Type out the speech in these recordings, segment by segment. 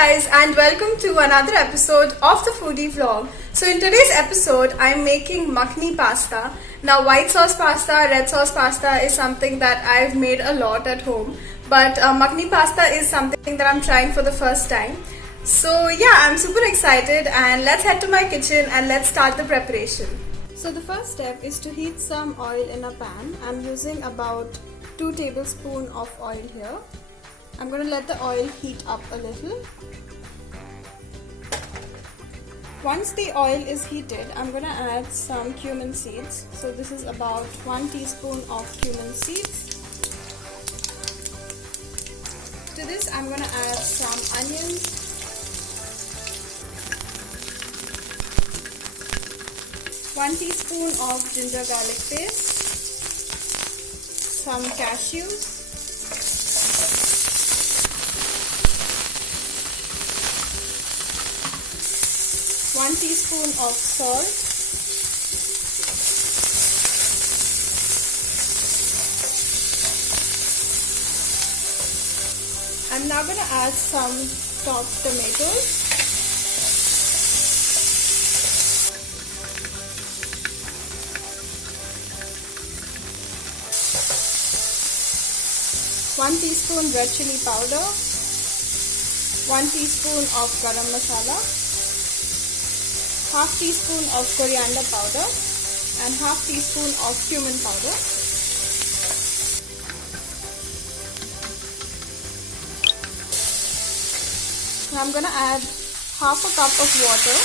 guys, and welcome to another episode of the Foodie vlog. So in today's episode, I'm making Makhani pasta. Now white sauce pasta, red sauce pasta is something that I've made a lot at home. But Makhani pasta is something that I'm trying for the first time. So yeah, I'm super excited and let's head to my kitchen and let's start the preparation. So the first step is to heat some oil in a pan. I'm using about 2 tablespoons of oil here. I'm going to let the oil heat up a little. Once the oil is heated, I'm going to add some cumin seeds. So this is about 1 teaspoon of cumin seeds. To this, I'm going to add some onions, one teaspoon of ginger garlic paste, some cashews, 1 teaspoon of salt, I'm now going to add some chopped tomatoes, one teaspoon red chilli powder, 1 teaspoon of garam masala, half teaspoon of coriander powder and half teaspoon of cumin powder. Now I'm going to add half a cup of water.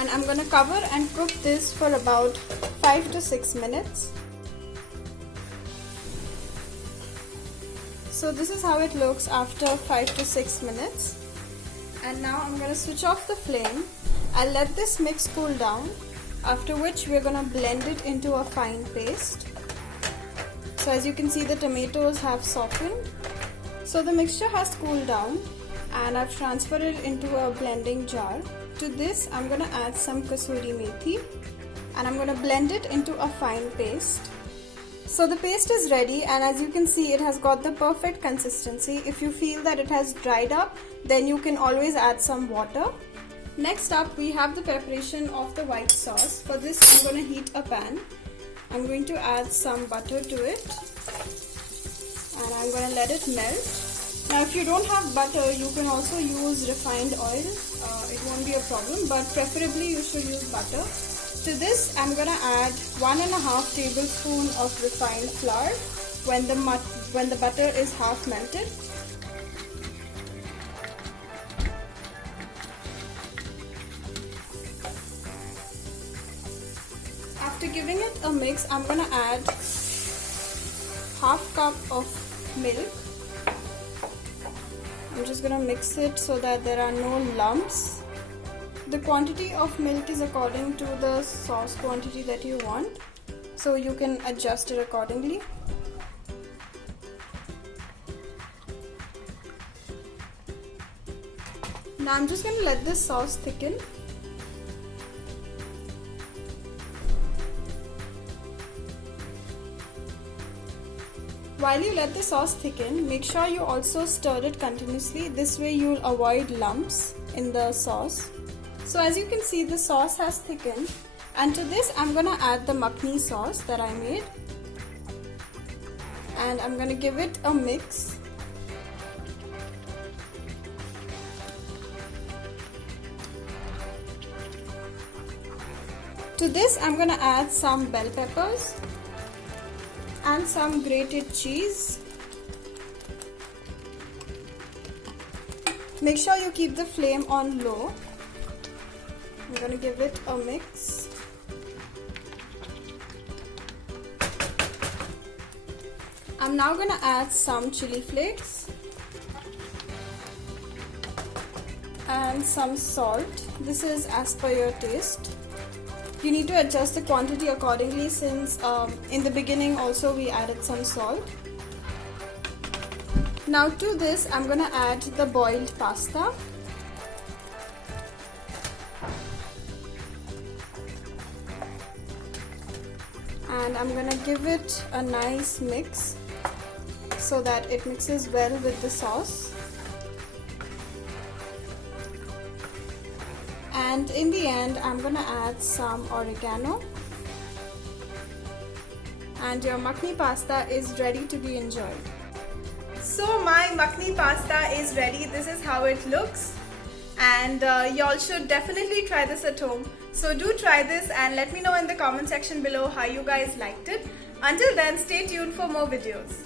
And I'm going to cover and cook this for about 5 to 6 minutes. So this is how it looks after 5 to 6 minutes. And now I'm going to switch off the flame. I'll let this mix cool down, after which we're going to blend it into a fine paste. So as you can see, the tomatoes have softened. So the mixture has cooled down and I've transferred it into a blending jar. To this, I'm going to add some kasuri methi and I'm going to blend it into a fine paste. So the paste is ready, and as you can see, it has got the perfect consistency. If you feel that it has dried up, then you can always add some water. Next up, we have the preparation of the white sauce. For this, I'm going to heat a pan. I'm going to add some butter to it and I'm going to let it melt. Now if you don't have butter, you can also use refined oil. It won't be a problem, but preferably you should use butter. To this, I'm going to add 1.5 tablespoons of refined flour when the butter is half melted. After giving it a mix, I'm going to add half cup of milk. I'm just going to mix it so that there are no lumps. The quantity of milk is according to the sauce quantity that you want, so you can adjust it accordingly. Now I'm just going to let this sauce thicken. While you let the sauce thicken, make sure you also stir it continuously. This way you'll avoid lumps in the sauce. So as you can see, the sauce has thickened, and to this I'm going to add the Makhani sauce that I made, and I'm going to give it a mix. To this I'm going to add some bell peppers and some grated cheese. Make sure you keep the flame on low. I'm going to give it a mix. I'm now going to add some chilli flakes and some salt. This is as per your taste. You need to adjust the quantity accordingly, since in the beginning also we added some salt. Now to this I'm going to add the boiled pasta. and I'm gonna give it a nice mix so that it mixes well with the sauce. And in the end, I'm gonna add some oregano. And your makhani pasta is ready to be enjoyed. So my makhani pasta is ready. This is how it looks. And y'all should definitely try this at home. So do try this and let me know in the comment section below how you guys liked it. Until then, stay tuned for more videos.